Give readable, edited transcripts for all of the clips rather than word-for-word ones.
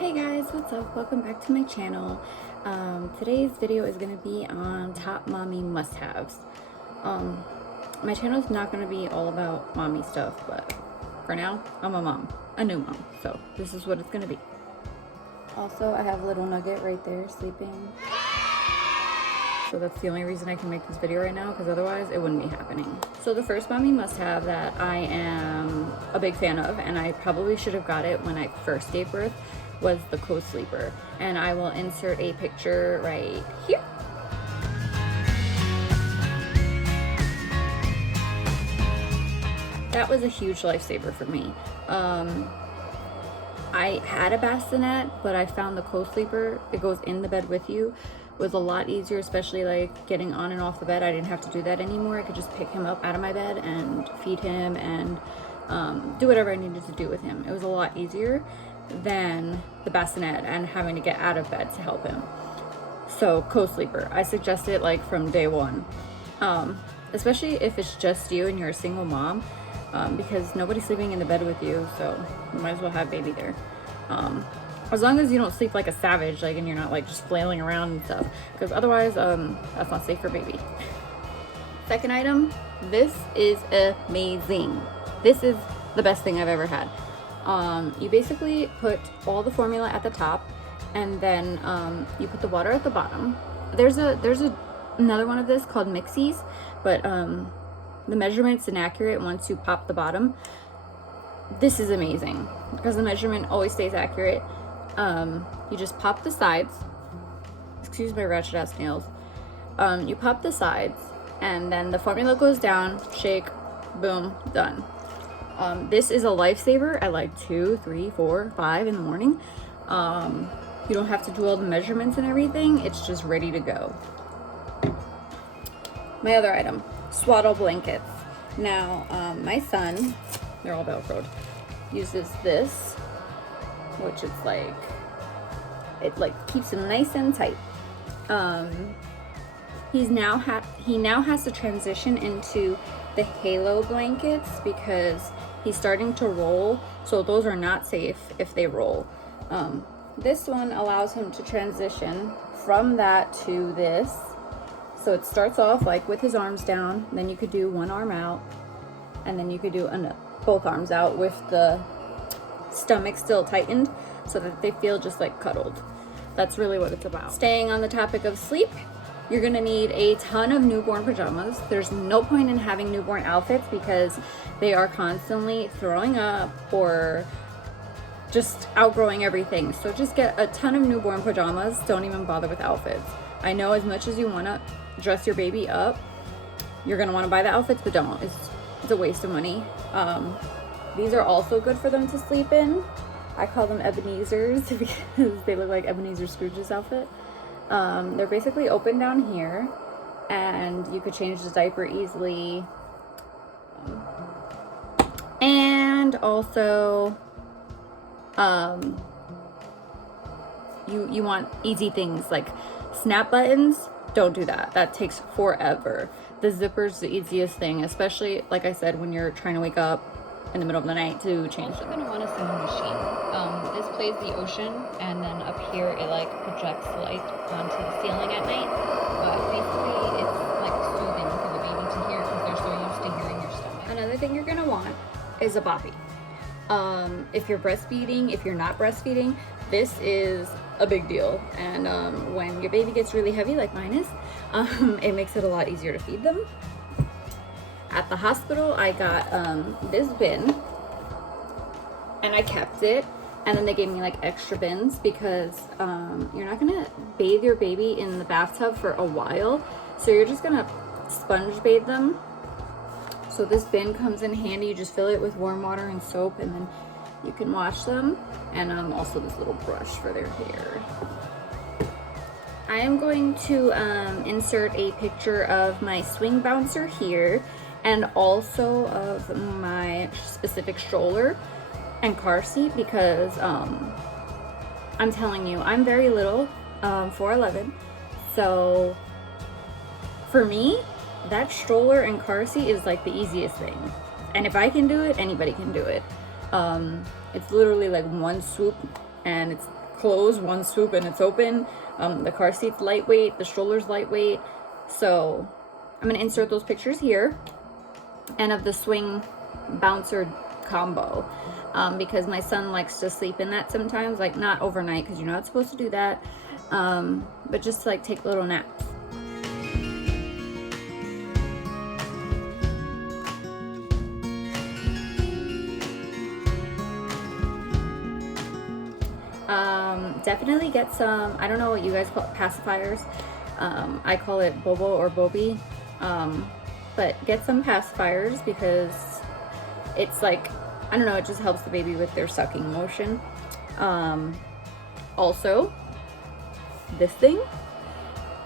Hey guys, what's up? Welcome back to my channel. Today's video is going to be on top mommy must-haves. My channel is not going to be all about mommy stuff, but for now, I'm a mom, a new mom, so this is what it's going to be. Also, I have little Nugget right there sleeping. So that's the only reason I can make this video right now, because otherwise it wouldn't be happening. So the first mommy must-have that I am a big fan of, and I probably should have got it when I first gave birth, was the CoSleeper, and I will insert a picture right here. That was a huge lifesaver for me. I had a bassinet, but I found the CoSleeper, it goes in the bed with you, was a lot easier, especially like getting on and off the bed. I didn't have to do that anymore. I could just pick him up out of my bed and feed him and do whatever I needed to do with him. It was a lot easier than the bassinet and having to get out of bed to help him. So CoSleeper, I suggest it like from day one, especially if it's just you and you're a single mom, because nobody's sleeping in the bed with you, so you might as well have baby there. As long as you don't sleep like a savage, like, and you're not like just flailing around and stuff, because otherwise that's not safe for baby. Second item, this is amazing. This is the best thing I've ever had. You basically put all the formula at the top, and then you put the water at the bottom. There's another one of this called Mixies, but the measurement's inaccurate once you pop the bottom. This is amazing because the measurement always stays accurate. You just pop the sides. Excuse my ratchet ass nails. You pop the sides, and then the formula goes down. Shake, boom, done. This is a lifesaver at like 2, 3, 4, 5 in the morning. You don't have to do all the measurements and everything. It's just ready to go. My other item, swaddle blankets. Now, my son, they're all Velcroed, uses this, which is like, it like keeps him nice and tight. He now has to transition into the Halo blankets because he's starting to roll, so those are not safe if they roll. This one allows him to transition from that to this. So it starts off like with his arms down, then you could do one arm out, and then you could do both arms out with the stomach still tightened so that they feel just like cuddled. That's really what it's about. Staying on the topic of sleep, you're gonna need a ton of newborn pajamas. There's no point in having newborn outfits because they are constantly throwing up or just outgrowing everything. So just get a ton of newborn pajamas. Don't even bother with outfits. I know as much as you wanna dress your baby up, you're gonna wanna buy the outfits, but don't. It's a waste of money. These are also good for them to sleep in. I call them Ebenezer's because they look like Ebenezer Scrooge's outfit. They're basically open down here, and you could change the diaper easily. And also, you want easy things like snap buttons. Don't do that. That takes forever. The zipper's the easiest thing, especially, like I said, when you're trying to wake up in the middle of the night to change them. You're gonna want a sewing machine. This plays the ocean, and then up here it like projects light onto the ceiling at night. But basically, it's like soothing for the baby to hear because they're so used to hearing your stomach. Another thing you're gonna want is a boppy. If you're breastfeeding, if you're not breastfeeding, this is a big deal. And when your baby gets really heavy, like mine is, it makes it a lot easier to feed them. At the hospital, I got this bin, and I kept it, and then they gave me like extra bins because you're not gonna bathe your baby in the bathtub for a while, so you're just gonna sponge bathe them. So this bin comes in handy. You just fill it with warm water and soap, and then you can wash them. And also this little brush for their hair. I am going to insert a picture of my swing bouncer here, and also of my specific stroller and car seat, because I'm telling you, I'm very little, 4'11", so for me, that stroller and car seat is like the easiest thing. And if I can do it, anybody can do it. It's literally like one swoop, and it's close, one swoop and it's open. The car seat's lightweight, the stroller's lightweight. So I'm gonna insert those pictures here, and of the swing bouncer combo, because my son likes to sleep in that sometimes, like not overnight because you're not supposed to do that, but just to like take little naps. Definitely get some, I don't know what you guys call it, pacifiers. I call it Bobo or Bobby. But get some pacifiers because it's like, I don't know, it just helps the baby with their sucking motion. Also, this thing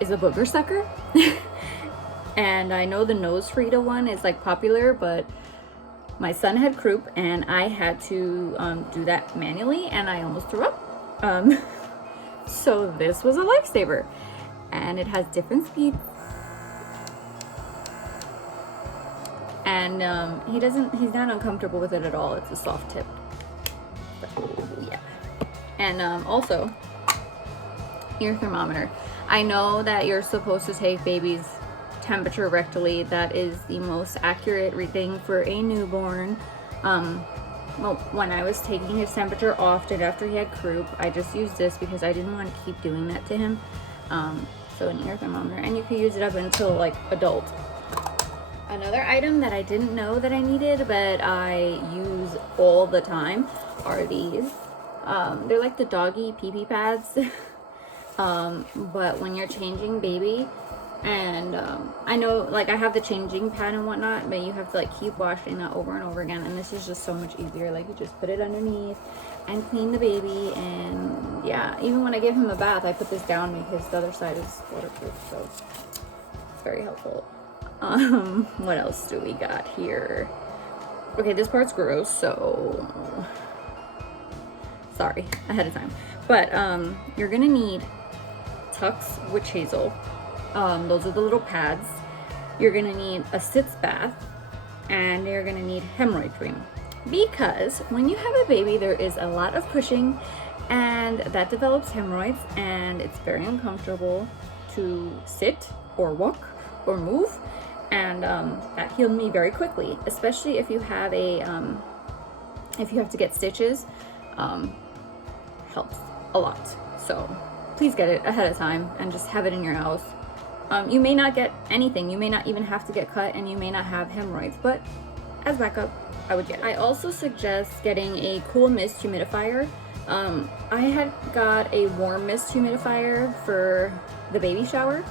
is a booger sucker. And I know the nose Frida one is like popular, but my son had croup and I had to do that manually and I almost threw up. So this was a lifesaver, and it has different speeds. And he's not uncomfortable with it at all. It's a soft tip. So, yeah. And also, ear thermometer. I know that you're supposed to take baby's temperature rectally. That is the most accurate reading for a newborn. Well, when I was taking his temperature often after he had croup, I just used this because I didn't want to keep doing that to him. So an ear thermometer, and you can use it up until like adult. Another item that I didn't know that I needed, but I use all the time, are these. They're like the doggy pee-pee pads. But when you're changing baby, and I know like I have the changing pad and whatnot, but you have to like keep washing that over and over again, and this is just so much easier. Like you just put it underneath and clean the baby, and yeah, even when I give him a bath, I put this down because the other side is waterproof, so it's very helpful. What else do we got here? Okay, this part's gross, so sorry ahead of time. But you're gonna need Tux Witch Hazel. Those are the little pads. You're gonna need a sitz bath, and you're gonna need hemorrhoid cream, because when you have a baby there is a lot of pushing and that develops hemorrhoids, and it's very uncomfortable to sit or walk or move, and that healed me very quickly, especially if you have a if you have to get stitches. Helps a lot, so please get it ahead of time and just have it in your house. You may not get anything, you may not even have to get cut, and you may not have hemorrhoids, but as backup, I would get it. I also suggest getting a cool mist humidifier. I had got a warm mist humidifier for the baby shower,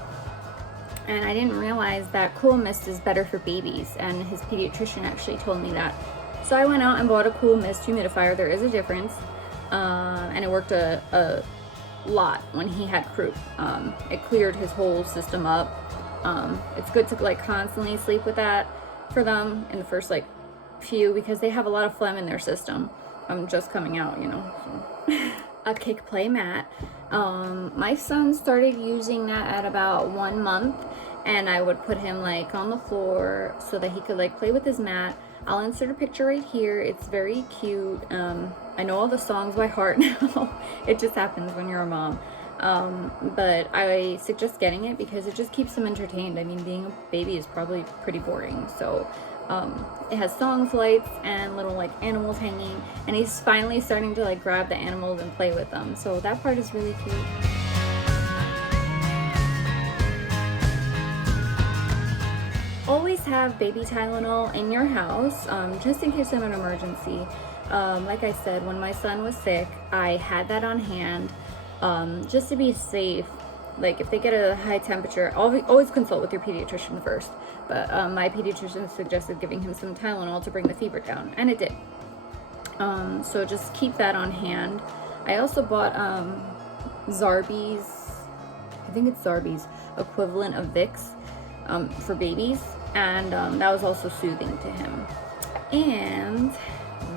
and I didn't realize that cool mist is better for babies, and his pediatrician actually told me that. So I went out and bought a cool mist humidifier. There is a difference, and it worked a lot when he had croup. It cleared his whole system up. It's good to like constantly sleep with that for them in the first like few, because they have a lot of phlegm in their system. Just coming out, you know. So. A kick play mat. My son started using that at about 1 month, and I would put him like on the floor so that he could like play with his mat. I'll insert a picture right here. It's very cute. I know all the songs by heart now. It just happens when you're a mom. But I suggest getting it because it just keeps them entertained. I mean, being a baby is probably pretty boring. So it has songs, lights, and little like animals hanging. And he's finally starting to like grab the animals and play with them. So that part is really cute. Always have baby Tylenol in your house, just in case of an emergency. Like I said, when my son was sick, I had that on hand, just to be safe. Like if they get a high temperature, always consult with your pediatrician first. But my pediatrician suggested giving him some Tylenol to bring the fever down, and it did. So just keep that on hand. I also bought Zarbee's, I think it's Zarbee's equivalent of Vicks, for babies, and that was also soothing to him. And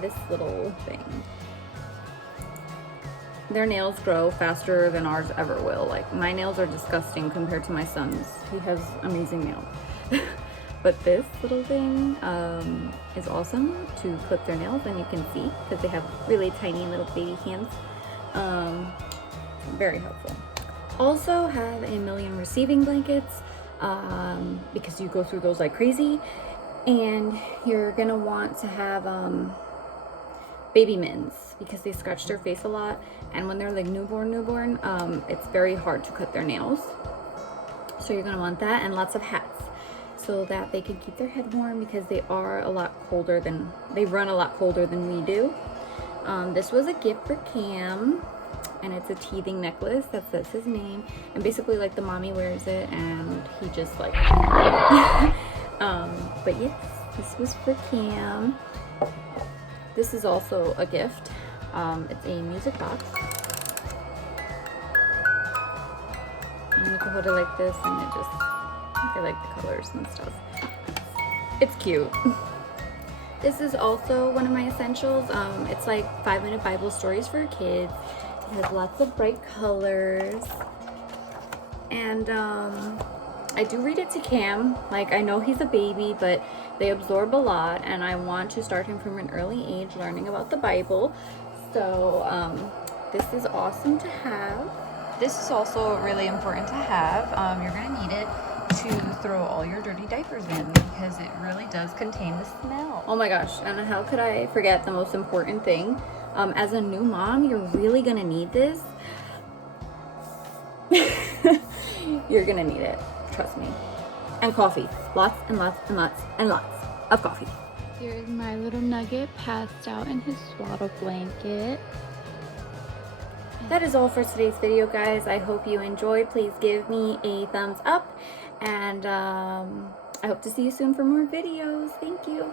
this little thing, their nails grow faster than ours ever will. Like my nails are disgusting compared to my son's. He has amazing nails. But this little thing is awesome to clip their nails, and you can see because they have really tiny little baby hands. very helpful. Also have a million receiving blankets because you go through those like crazy. And you're gonna want to have baby mints because they scratch their face a lot, and when they're like newborn, it's very hard to cut their nails. So you're gonna want that, and lots of hats so that they can keep their head warm because they run a lot colder than we do. This was a gift for Cam, and it's a teething necklace that says his name, and basically like the mommy wears it and he just like but yes, this was for Cam. This is also a gift. It's a music box. And you can hold it like this, and it just, I like the colors and stuff. It's cute. This is also one of my essentials. It's like 5-minute Bible stories for kids. It has lots of bright colors. And I do read it to Cam. Like, I know he's a baby, but they absorb a lot, and I want to start him from an early age learning about the Bible. So this is awesome to have. This is also really important to have. You're gonna need it to throw all your dirty diapers in because it really does contain the smell. Oh my gosh, and how could I forget the most important thing? As a new mom, you're really gonna need this. You're gonna need it, trust me. And coffee, lots and lots and lots and lots of coffee. Here's my little nugget passed out in his swaddle blanket. That is all for today's video, guys. I hope you enjoyed. Please give me a thumbs up, and I hope to see you soon for more videos. Thank you.